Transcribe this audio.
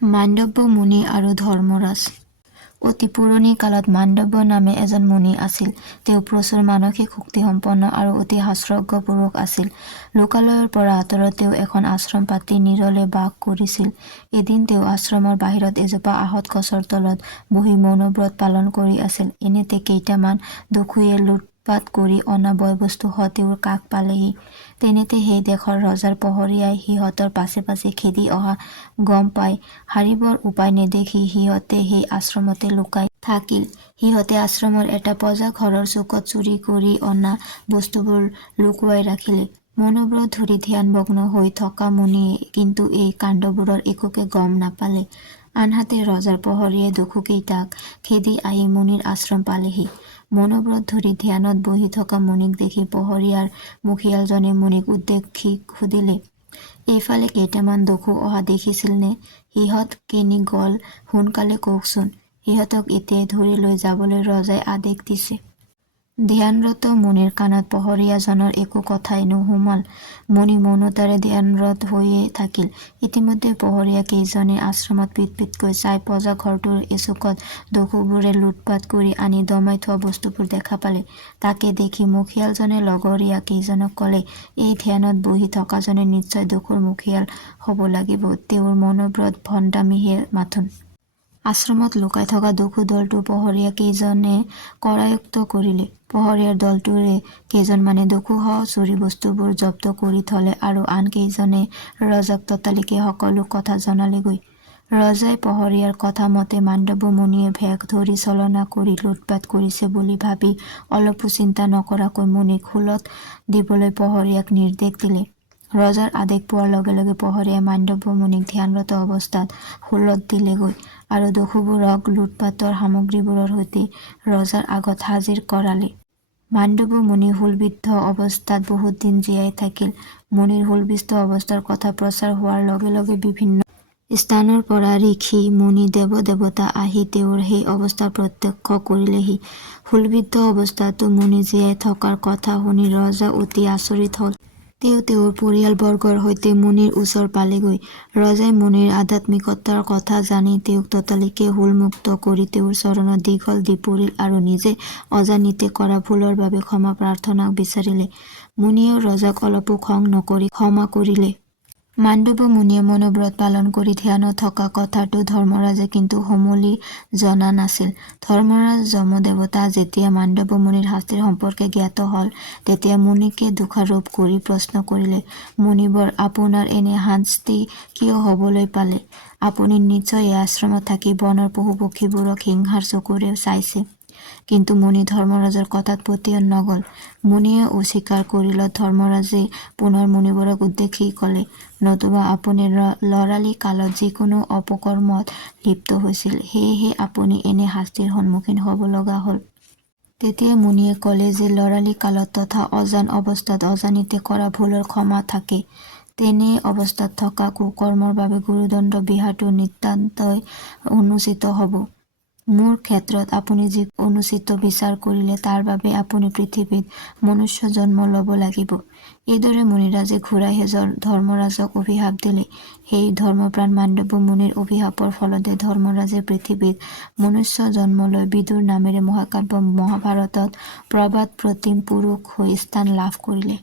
মাণ্ডব্য মুনি আৰু ধৰ্মৰাজ। অতি পুৰণি কালত মাণ্ডব্য নামে এজন মুনি আছিল। তেওঁ প্ৰচুৰ মানসিক শক্তিসম্পন্ন আৰু অতি শাস্ত্ৰজ্ঞ পুৰুষ আছিল। লোকালয়ৰ পৰা আঁতৰত তেওঁ এখন আশ্ৰম পাতি নিৰলে বাস কৰিছিল। এদিন তেওঁ আশ্ৰমৰ বাহিৰত এজোপা আহঁত গছৰ তলত বহি মৌনব্ৰত পালন কৰি আছিল। এনেতে কেইটামান দস্যুৱে লুটপাত কৰি অনা বয়বস্তুসহ তেওঁৰ কাষ পালেহি। তেনেতে সেই দেশৰ ৰজাৰ প্ৰহৰীয়াই সিহঁতৰ পাছে পাছে খেদি অহা গম পাই হাৰিবৰ উপায় নেদেখি সিহঁতে সেই আশ্ৰমতে লুকাই থাকিল। সিহঁতে আশ্ৰমৰ এটা পজা ঘৰৰ চুকত চুৰি কৰি অনা বস্তুবোৰ লুকুৱাই ৰাখিলে। মৌনব্ৰত ধৰি ধ্যানমগ্ন হৈ থকা মুনিয়ে কিন্তু এই কাণ্ডবোৰৰ একোকে গম নাপালে। আনহাতে ৰজাৰ প্ৰহৰীয়াই দস্যুকেইটাক খেদি আহি মুনিৰ আশ্ৰম পালেহি। মৌনব্ৰত ধৰি ধ্যানত বহি থকা মুনিক দেখি প্ৰহৰীয়াৰ মুখিয়ালজনে মুনিক উদ্দেশি সুধিলে, এইফালে কেইটামান দস্যু অহা দেখিছিল নে? সিহঁত কেনি গল সোনকালে কওকচোন। সিহঁতক এতিয়াই ধৰি লৈ যাবলৈ ৰজাই আদেশ দিছে। ধ্যানৰত মুনিৰ কাণত প্ৰহৰীয়াজনৰ একো কথাই নুসুমাল। মুনি মৌনতাৰে ধ্যানৰত হৈয়ে থাকিল। ইতিমধ্যে প্ৰহৰীয়া কেইজনে আশ্ৰমত পিটপিটকৈ চাই পজা ঘৰটোৰ এচুকত দস্যুবোৰে লুটপাত কৰি আনি দমাই থোৱা বস্তুবোৰ দেখা পালে। তাকে দেখি মুখিয়ালজনে লগৰীয়া কেইজনক কলে, এই ধ্যানত বহি থকাজনে নিশ্চয় দস্যুৰ মুখিয়াল হব লাগিব। তেওঁৰ মৌনব্ৰত ভণ্ডামিহে মাথোন। আশ্ৰমত লুকাই থকা দস্যু দলটো প্ৰহৰীয়া কেইজনে কৰায়ত্ব কৰিলে। প্ৰহৰীয়াৰ দলটোৰে কেইজনমানে দস্যুসহ চুৰি বস্তুবোৰ জব্দ কৰি থলে আৰু আন কেইজনে ৰজাক ততালিকে সকলো কথা জনালেগৈ। ৰজাই প্ৰহৰীয়াৰ কথা মতে মাণ্ডব্য মুনিয়ে ভেশ ধৰি ছলনা কৰি লুটপাত কৰিছে বুলি ভাবি অলপো চিন্তা নকৰাকৈ মুনিক শূলত দিবলৈ প্ৰহৰীয়াক নিৰ্দেশ দিলে। ৰজাৰ আদেশ পোৱাৰ লগে লগে প্ৰহৰীয়াই মাণ্ডব্য মুনিক ধ্যানৰত অৱস্থাত শূলত দিলেগৈ আৰু দস্যুবোৰক লুটপাতৰ সামগ্ৰীবোৰৰ সৈতে ৰজাৰ আগত হাজিৰ কৰালে। মাণ্ডব্য মুনি শূলবিদ্ধ অৱস্থাত বহুত দিন জীয়াই থাকিল। মুনিৰ শূলবিদ্ধ অৱস্থাৰ কথা প্ৰচাৰ হোৱাৰ লগে লগে বিভিন্ন স্থানৰ পৰা ঋষি, মুনি, দেৱ-দেৱতা আহি তেওঁৰ সেই অৱস্থা প্ৰত্যক্ষ কৰিলেহি। শূলবিদ্ধ অৱস্থাতো মুনি জীয়াই থকাৰ কথা শুনি ৰজা অতি আচৰিত হল। তেওঁ তেওঁৰ পৰিয়ালবৰ্গৰ সৈতে মুনিৰ ওচৰ পালেগৈ। ৰজাই মুনিৰ আধ্যাত্মিকতাৰ কথা জানি তেওঁক ততালিকে শূলমুক্ত কৰি তেওঁৰ চৰণত দীঘল দি পৰিল আৰু নিজে অজানিতে কৰা ভুলৰ বাবে ক্ষমা প্ৰাৰ্থনা বিচাৰিলে। মুনিয়েও ৰজাক অলপো খং নকৰি ক্ষমা কৰিলে। মাণ্ডব্য মুনিয়ে মৌনব্ৰত পালন কৰি ধ্যানত থকা কথাটো ধৰ্মৰাজে কিন্তু সমূলি জনা নাছিল। ধৰ্মৰাজ যমদেৱতা যেতিয়া মাণ্ডব্য মুনিৰ শাস্তিৰ সম্পৰ্কে জ্ঞাত হল, তেতিয়া মুনিকে দোষাৰোপ কৰি প্ৰশ্ন কৰিলে, মুনিবৰ, আপোনাৰ এনে শাস্তি কিয় হবলৈ পালে? আপুনি নিশ্চয় এই আশ্ৰমত থাকি বনৰ পশু-পক্ষীবোৰক হিংসাৰ চকুৰে চাইছে। কিন্তু মুনি ধৰ্মৰাজৰ কথাত পতিয়ন নগল। মুনিয়ে অস্বীকাৰ কৰিলত ধৰ্মৰাজে পুনৰ মুনিবৰক উদ্দেশি কলে, নতুবা আপুনি লৰালি কালত যিকোনো অপকৰ্মত লিপ্ত হৈছিল, সেয়েহে আপুনি এনে শাস্তিৰ সন্মুখীন হব লগা হল। তেতিয়া মুনিয়ে কলে যে লৰালি কালত তথা অজান অৱস্থাত অজানিতে কৰা ভুলৰ ক্ষমা থাকে। তেনে অৱস্থাত থকা কুকৰ্মৰ বাবে গুৰুদণ্ড বিহাটো নিতান্তই অনুচিত হব। মোৰ ক্ষেত্ৰত আপুনি যি অনুচিত বিচাৰ কৰিলে তাৰ বাবে আপুনি পৃথিৱীত মনুষ্য জন্ম লব লাগিব। এইদৰে মুনিৰাজে ঘূৰাইহে ধৰ্মৰাজক অভিশাপ দিলে। সেই ধৰ্মপ্ৰাণ মাণ্ডব্য মুনিৰ অভিশাপৰ ফলতে ধৰ্মৰাজে পৃথিৱীত মনুষ্য জন্ম লৈ বিদুৰ নামেৰে মহাকাব্য মহাভাৰতত প্ৰবাদ প্ৰতিম পুৰুষ হৈ স্থান লাভ কৰিলে।